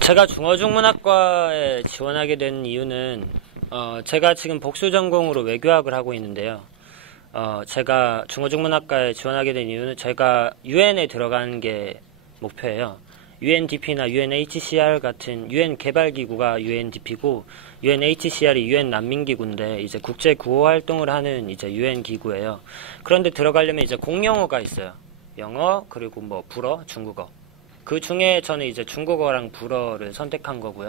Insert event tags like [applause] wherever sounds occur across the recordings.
제가 중어중문학과에 지원하게 된 이유는 어, 제가 지금 복수 전공으로 외교학을 하고 있는데요. 어, 제가 중어중문학과에 지원하게 된 이유는 제가 유엔에 들어가는 게 목표예요. UNDP나 UNHCR 같은 UN 개발기구가 UNDP고 UNHCR이 UN 난민기구인데 이제 국제 구호 활동을 하는 이제 UN 기구예요. 그런데 들어가려면 이제 공용어가 있어요. 영어 그리고 뭐 불어, 중국어. 그 중에 저는 이제 중국어랑 불어를 선택한 거고요.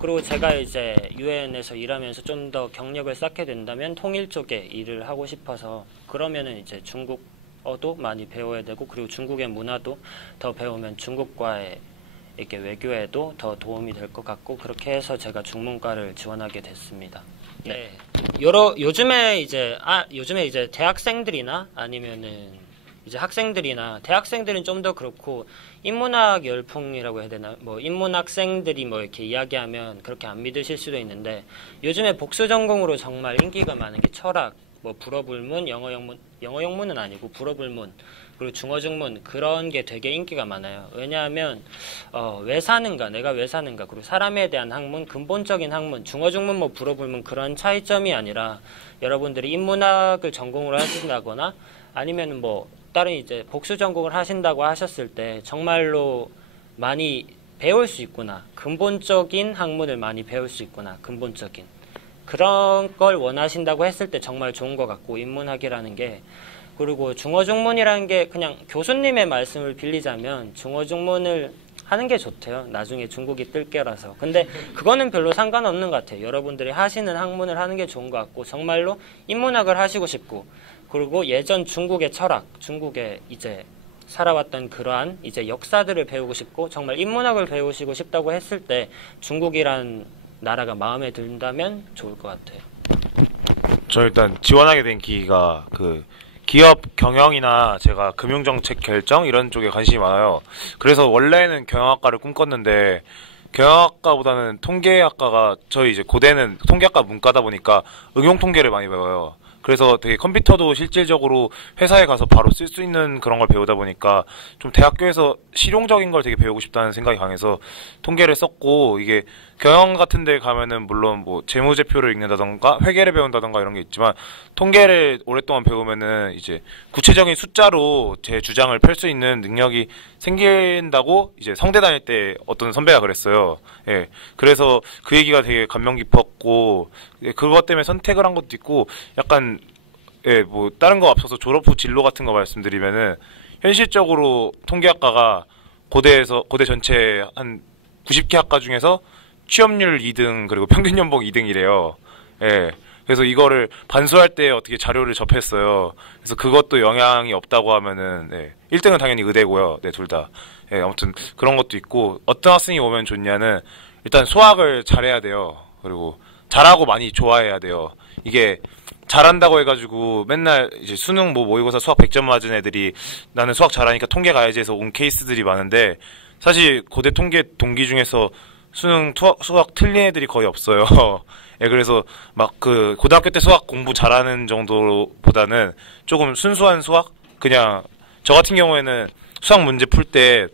그리고 제가 이제 유엔에서 일하면서 좀 더 경력을 쌓게 된다면 통일 쪽에 일을 하고 싶어서 그러면은 이제 중국어도 많이 배워야 되고 그리고 중국의 문화도 더 배우면 중국과의 이렇게 외교에도 더 도움이 될 것 같고 그렇게 해서 제가 중문과를 지원하게 됐습니다. 네. 여러 요즘에 이제 아 요즘에 이제 대학생들이나 아니면은 이제 학생들이나 대학생들은 좀 더 그렇고 인문학 열풍이라고 해야 되나? 뭐 인문학생들이 뭐 이렇게 이야기하면 그렇게 안 믿으실 수도 있는데 요즘에 복수 전공으로 정말 인기가 많은 게 철학 뭐 불어불문 영어 영문 영어 영문은 아니고 불어불문 그리고 중어중문 그런 게 되게 인기가 많아요. 왜냐하면 어, 왜 사는가? 내가 왜 사는가? 그리고 사람에 대한 학문 근본적인 학문 중어중문 뭐 불어불문 그런 차이점이 아니라 여러분들이 인문학을 전공으로 하신다거나 아니면 뭐 다른 이제 복수 전공을 하신다고 하셨을 때 정말로 많이 배울 수 있구나. 근본적인 학문을 많이 배울 수 있구나. 근본적인. 그런 걸 원하신다고 했을 때 정말 좋은 것 같고 인문학이라는 게 그리고 중어중문이라는 게 그냥 교수님의 말씀을 빌리자면 중어중문을 하는 게 좋대요. 나중에 중국이 뜰 게라서. 근데 그거는 별로 상관없는 것 같아요. 여러분들이 하시는 학문을 하는 게 좋은 것 같고 정말로 인문학을 하시고 싶고 그리고 예전 중국의 철학, 중국의 이제 살아왔던 그러한 이제 역사들을 배우고 싶고 정말 인문학을 배우시고 싶다고 했을 때 중국이란 나라가 마음에 든다면 좋을 것 같아요. 저 일단 지원하게 된 기가 그 기업 경영이나 제가 금융정책 결정 이런 쪽에 관심이 많아요. 그래서 원래는 경영학과를 꿈꿨는데 경영학과보다는 통계학과가 저희 이제 고대는 통계학과 문과다 보니까 응용 통계를 많이 배워요. 그래서 되게 컴퓨터도 실질적으로 회사에 가서 바로 쓸 수 있는 그런 걸 배우다 보니까 좀 대학교에서 실용적인 걸 되게 배우고 싶다는 생각이 강해서 통계를 썼고 이게 경영 같은 데 가면은 물론 뭐 재무제표를 읽는다던가 회계를 배운다던가 이런 게 있지만 통계를 오랫동안 배우면은 이제 구체적인 숫자로 제 주장을 펼 수 있는 능력이 생긴다고 이제 성대 다닐 때 어떤 선배가 그랬어요. 예. 그래서 그 얘기가 되게 감명 깊었고 예, 그것 때문에 선택을 한 것도 있고 약간 예, 뭐 다른 거 앞서서 졸업 후 진로 같은 거 말씀드리면은 현실적으로 통계학과가 고대에서 고대 전체 한 90개 학과 중에서 취업률 2등 그리고 평균 연봉 2등이래요. 예. 그래서 이거를 반수할 때 어떻게 자료를 접했어요. 그래서 그것도 영향이 없다고 하면은 네. 1등은 당연히 의대고요. 네, 둘 다. 예, 아무튼 그런 것도 있고 어떤 학생이 오면 좋냐는 일단 수학을 잘해야 돼요. 그리고 잘하고 많이 좋아해야 돼요. 이게 잘한다고 해가지고 맨날 이제 수능 뭐 모의고사 수학 100점 맞은 애들이 나는 수학 잘하니까 통계 가야지 해서 온 케이스들이 많은데 사실 고대 통계 동기 중에서 수능 투학, 수학 틀린 애들이 거의 없어요. [laughs] 예, 그래서 막 그 고등학교 때 수학 공부 잘하는 정도보다는 조금 순수한 수학? 그냥 저 같은 경우에는 수학 문제 풀 때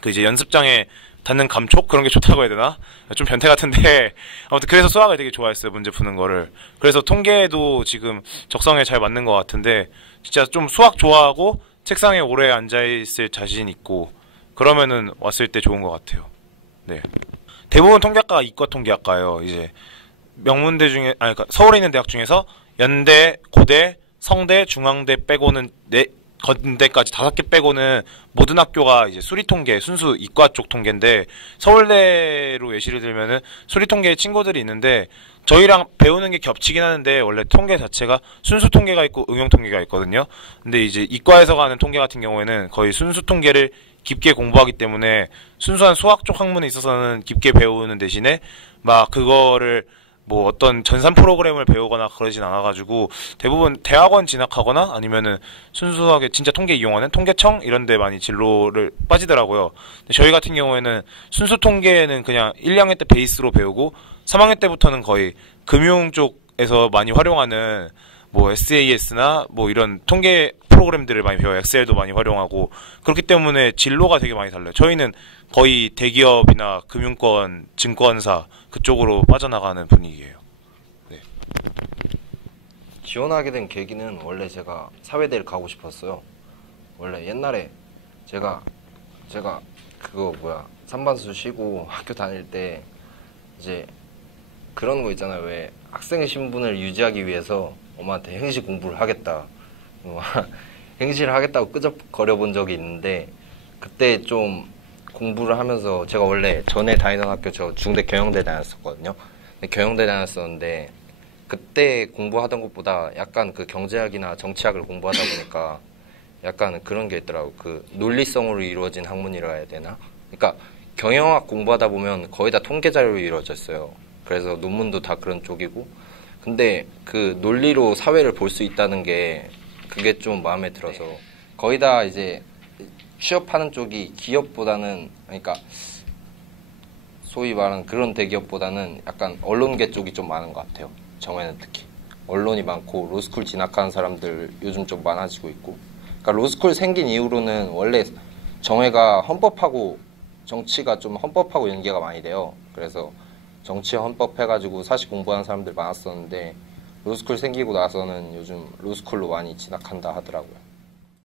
그 이제 연습장에 닿는 감촉 그런 게 좋다고 해야 되나? 좀 변태 같은데 [laughs] 아무튼 그래서 수학을 되게 좋아했어요 문제 푸는 거를 그래서 통계도 지금 적성에 잘 맞는 것 같은데 진짜 좀 수학 좋아하고 책상에 오래 앉아 있을 자신 있고 그러면은 왔을 때 좋은 것 같아요. 네. 대부분 통계학과가 이과 통계학과예요. 이제 명문대 중에 아니 그러니까 서울에 있는 대학 중에서 연대, 고대, 성대, 중앙대 빼고는 네 건대까지 다섯 개 빼고는 모든 학교가 이제 수리 통계 순수 이과 쪽 통계인데 서울대로 예시를 들면은 수리 통계 친구들이 있는데 저희랑 배우는 게 겹치긴 하는데 원래 통계 자체가 순수 통계가 있고 응용 통계가 있거든요. 근데 이제 이과에서 가는 통계 같은 경우에는 거의 순수 통계를 깊게 공부하기 때문에 순수한 수학 쪽 학문에 있어서는 깊게 배우는 대신에 막 그거를 뭐 어떤 전산 프로그램을 배우거나 그러진 않아가지고 대부분 대학원 진학하거나 아니면은 순수하게 진짜 통계 이용하는 통계청 이런 데 많이 진로를 빠지더라고요. 저희 같은 경우에는 순수 통계는 그냥 1, 2학년 때 베이스로 배우고 3학년 때부터는 거의 금융 쪽에서 많이 활용하는 뭐 SAS나 뭐 이런 통계 프로그램들을 많이 배워요. 엑셀도 많이 활용하고 그렇기 때문에 진로가 되게 많이 달라요. 저희는 거의 대기업이나 금융권, 증권사 그쪽으로 빠져나가는 분위기예요. 지원하게 된 계기는 원래 제가 사회대를 가고 싶었어요. 원래 옛날에 제가 제가 그거 뭐야 삼반수 쉬고 [laughs] 학교 다닐 때 이제 그런 거 있잖아요. 왜 학생의 신분을 유지하기 위해서 엄마한테 행시 공부를 하겠다. [laughs] 뭐 행시를 하겠다고 끄적거려 본 적이 있는데 그때 좀 공부를 하면서 제가 원래 전에 다니던 학교 저 중대 경영대 다녔었거든요. 경영대 다녔었는데 그때 공부하던 것보다 약간 그 경제학이나 정치학을 공부하다 보니까 약간 그런 게 있더라고. 그 논리성으로 이루어진 학문이라 해야 되나? 그러니까 경영학 공부하다 보면 거의 다 통계 자료로 이루어져 있어요. 그래서 논문도 다 그런 쪽이고. 근데 그 논리로 사회를 볼 수 있다는 게 그게 좀 마음에 들어서 거의 다 이제 취업하는 쪽이 기업보다는 그러니까 소위 말하는 그런 대기업보다는 약간 언론계 쪽이 좀 많은 것 같아요. 정회는 특히 언론이 많고 로스쿨 진학하는 사람들 요즘 좀 많아지고 있고 그러니까 로스쿨 생긴 이후로는 원래 정회가 헌법하고 정치가 좀 헌법하고 연계가 많이 돼요. 그래서 정치 헌법 해가지고 사실 공부하는 사람들 많았었는데 로스쿨 생기고 나서는 요즘 로스쿨로 많이 진학한다 하더라고요.